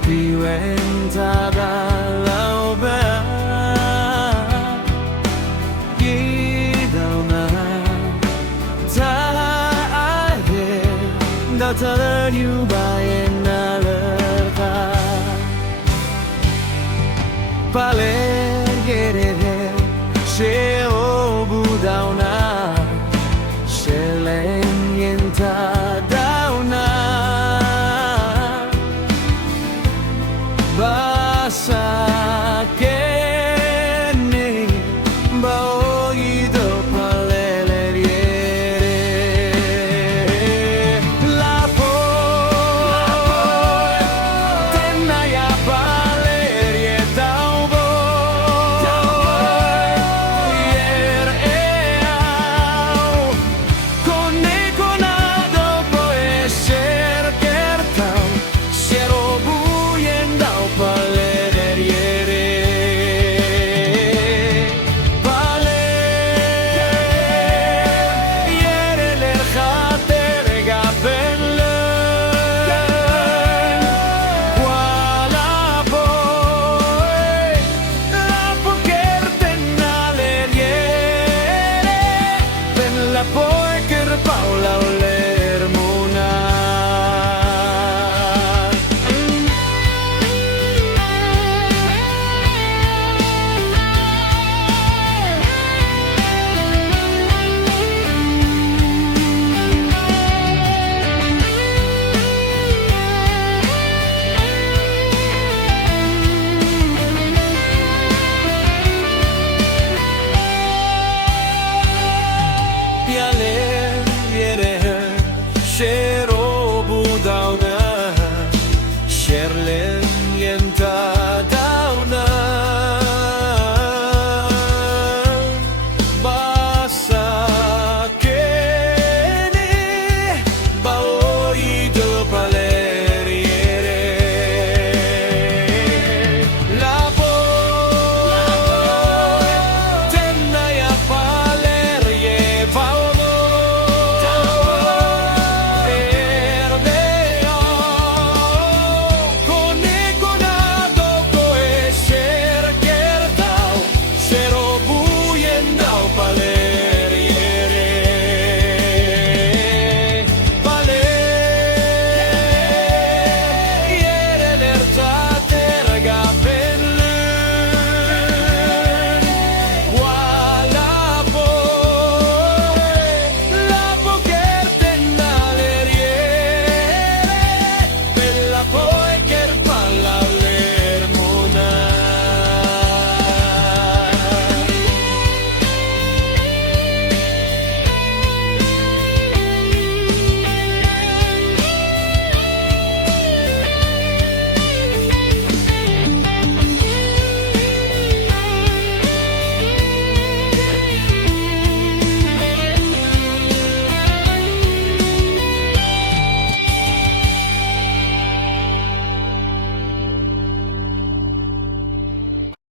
piwenta dalau ba gidaw na ta ahe da talu bayan na lerka pale gere she o budaw na shelen yenta daw na basa kene baogido paleleriere la po tenaya palerie taubo yer eau conne conado poe ser kertau sero buyen dau paleleriere paleriere lerchater gabelle wala boy la pokerten aleriere ben la poker paula olermona piale viere shero budauda sherlen yenta